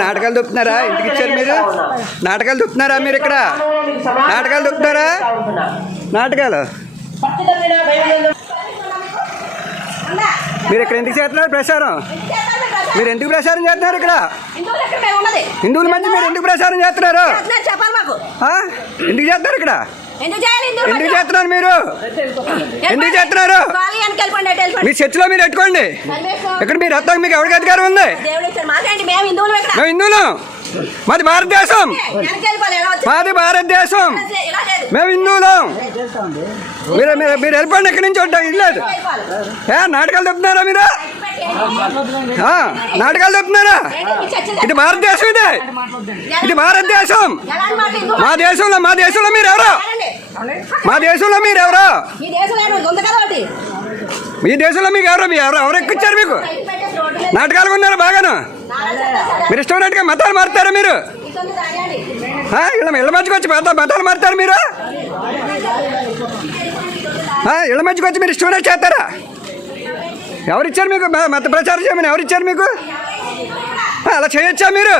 నాటకాలు దొప్పుతున్నారా? ఇంటికి ఇచ్చారు మీరు? నాటకాలు దొప్పుతున్నారా మీరు? ఇక్కడ నాటకాలు దొప్పుతున్నారా? నాటకాలు మీరు ఇక్కడ ఎందుకు చేస్తున్నారు ప్రచారం? మీరు ఎందుకు ప్రచారం చేస్తున్నారు? ఇక్కడ హిందువుల మధ్య మీరు ఎందుకు ప్రచారం చేస్తున్నారు? ఎందుకు చేస్తున్నారు? ఇక్కడ ఎందుకు చేస్తున్నారు? మీరు ఎందుకు చేస్తున్నారు? మీ చర్చిలో మీరు పెట్టుకోండి. ఇక్కడ మీరు వస్తాక మీకు ఎవరికి అధికారం ఉంది? మేము హిందువులం. మాది భారతదేశం. మాది భారతదేశం. మేము హిందువులం. మీరు మీరు వెళ్ళిపోండి. ఎక్కడి నుంచి ఉంటాం ఇల్లేదు. నాటకాలు చెప్తున్నారా మీరు? నాటకాలు చెప్తున్నారా? ఇది భారతదేశం. ఇది భారతదేశం. మా దేశంలో మీరు ఎవరు? మా దేశంలో మీరు ఎవరు? మీ దేశంలో మీకు ఎవరు? ఎవరు ఎక్కిచ్చారు మీకు? నాటకాలు ఉన్నారు బాగాను. మీరు ఇష్టమైనట్టుగా మతాలు మారుతారా మీరు? ఇళ్ళ మధ్యకి వచ్చి మతాలు మారుతారు మీరు? ఇళ్ళ మధ్యకి వచ్చి మీరు ఇష్టమైనట్టు చేస్తారా? ఎవరిచ్చారు మీకు మత ప్రచారం చేయమని? ఎవరిచ్చారు మీకు? అలా చేయొచ్చా మీరు?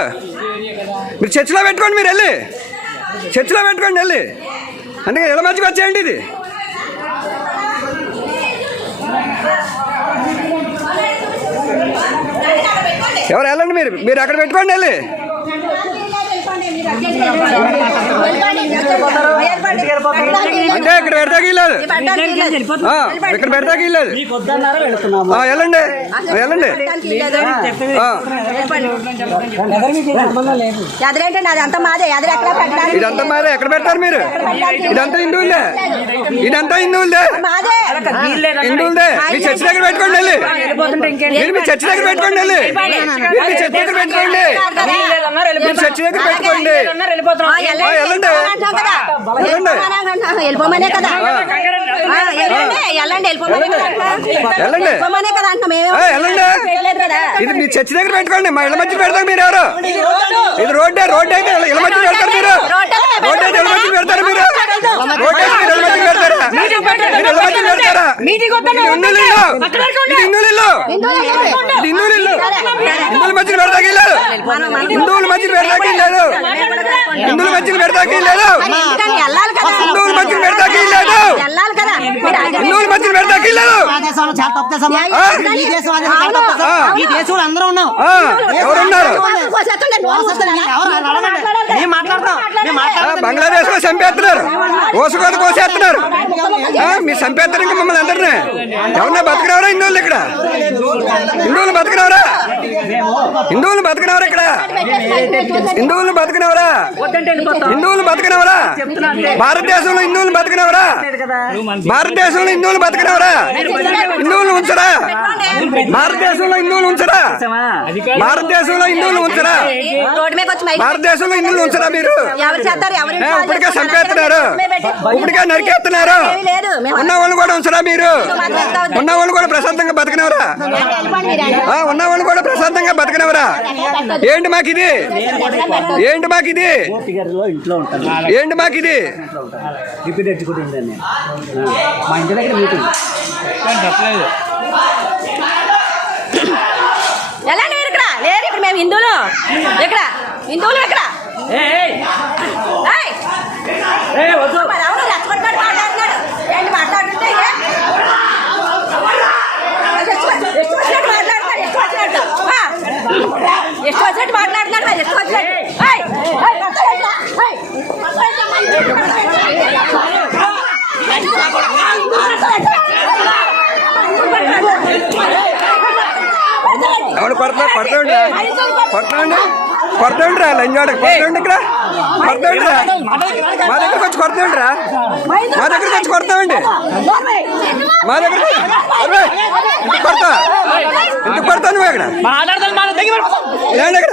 మీరు చర్చిలో పెట్టుకోండి. మీరు వెళ్ళి చర్చిలో పెట్టుకోండి వెళ్ళి. అందుకే ఇళ్ళ మధ్యకి వచ్చేయండి. ఇది ఎవరు వెళ్ళండి. మీరు అక్కడ పెట్టుకోండి వెళ్ళి. అంటే ఇక్కడ పెడతాకి లేదు. ఇక్కడ పెడతాకి లేదు. వెళ్ళండి వెళ్ళండి. ఇదంతా మాదే. ఎక్కడ పెడతారు మీరు? ఇదంతా హిందువులే. ఇదంతా హిందువులే. హిందువులదే. మీ చర్చి దగ్గర పెట్టుకోండి వెళ్ళి. మీ చర్చి దగ్గర పెట్టుకోండి వెళ్ళి. మీ చర్చి దగ్గర పెట్టుకోండి. మీరు చర్చి దగ్గర పెట్టుకోండి. వెళ్ళండి వెళ్ళిపోమనే కదా. ఇది మీ చర్చి దగ్గర పెట్టుకోండి. మా ఇళ్ళ మధ్య పెడతారు మీరు ఎవరు? ఇది రోడ్డు అయితే ఇళ్ళ మధ్య పెడతారు మీరు. రోడ్డు అయితే ఇళ్ళ మధ్య పెడతారు మీరు. రోడ్డు అయితే ఇళ్ళ మధ్య పెడతారా? మీరు ఇళ్ళ మధ్య పెడతారా? హిందువులు హిందువుల మధ్య పెడతాకి లేదు. హిందువుల మధ్య పెడతాకి లేదు. హిందువుల మధ్య పెడతాకి లేదు. హిందువుల మధ్య పెడతాకి లేదు. హిందువుల మధ్య పెడతాకి లేదు. ఎవరున్నారు? బంగ్లాదేశ్ లో చంపేస్తున్నారు. ఓసుకోలు కోసేస్తున్నారు. మీరు చంపేస్తారు ఇంకా మమ్మల్ని అందరినీ. ఎవరన్నా బతకనవరా హిందువులు? ఇక్కడ హిందువులు బతకనవరా? హిందువులు బతకనవరా? ఇక్కడ హిందువులు బతకనవరా? హిందువులు బతకనవరా? భారతదేశంలో హిందువులు బతకనవరా? భారతదేశంలో హిందువులు బతకనవరా? హిందువులు ఉంచరా? భారతదేశంలో హిందువులు ఉంచరా? భారతదేశంలో హిందువులు ఉంచరా? భారతదేశంలో హిందువులు ఉంచరా? మీరు ఇప్పటికే చంపేస్తున్నారు. ఇప్పటికే నరికేస్తున్నారు. ఉన్న వాళ్ళు కూడా ఉంచరా? మీరు ఉన్న వాళ్ళు కూడా ప్రశాంతంగా బతకనవరా? ఉన్న వాళ్ళు కూడా ప్రశాంతంగా బతకనవరా? ఏంటి మాకిది? ఏంటి మాకిది? ఏంటి మాకిది? మా ఇంటి దగ్గర మీటింగ్ ఎలా లేరు ఇక్కడ? లేరు ఇక్కడ. మేము హిందువులు. ఇక్కడ హిందువులు. ఇక్కడ రెచ్చగొట్టుకొని మాట్లాడుతున్నాడు. ఏంటి మాట్లాడుతుంటే ಎಷ್ಟು వచ్చినట్టు మాట్లాడుతున్నాడు. ಎಷ್ಟು వచ్చినట్టు మాట్లాడుతున్నాడు. ಎಷ್ಟು వచ్చినట్టు ఎవడు కొడతాండ్రా లంజాడ కొడతాండి. ఇక్కడ కొడతాండ్రా. మా దగ్గరకు వచ్చి కొడతాండ్రా. మా దగ్గరకు వచ్చి కొడతామండి. మా దగ్గర కొడతా. ఎందుకు కొడతా నువ్వు? ఇక్కడ లేండి. ఇక్కడ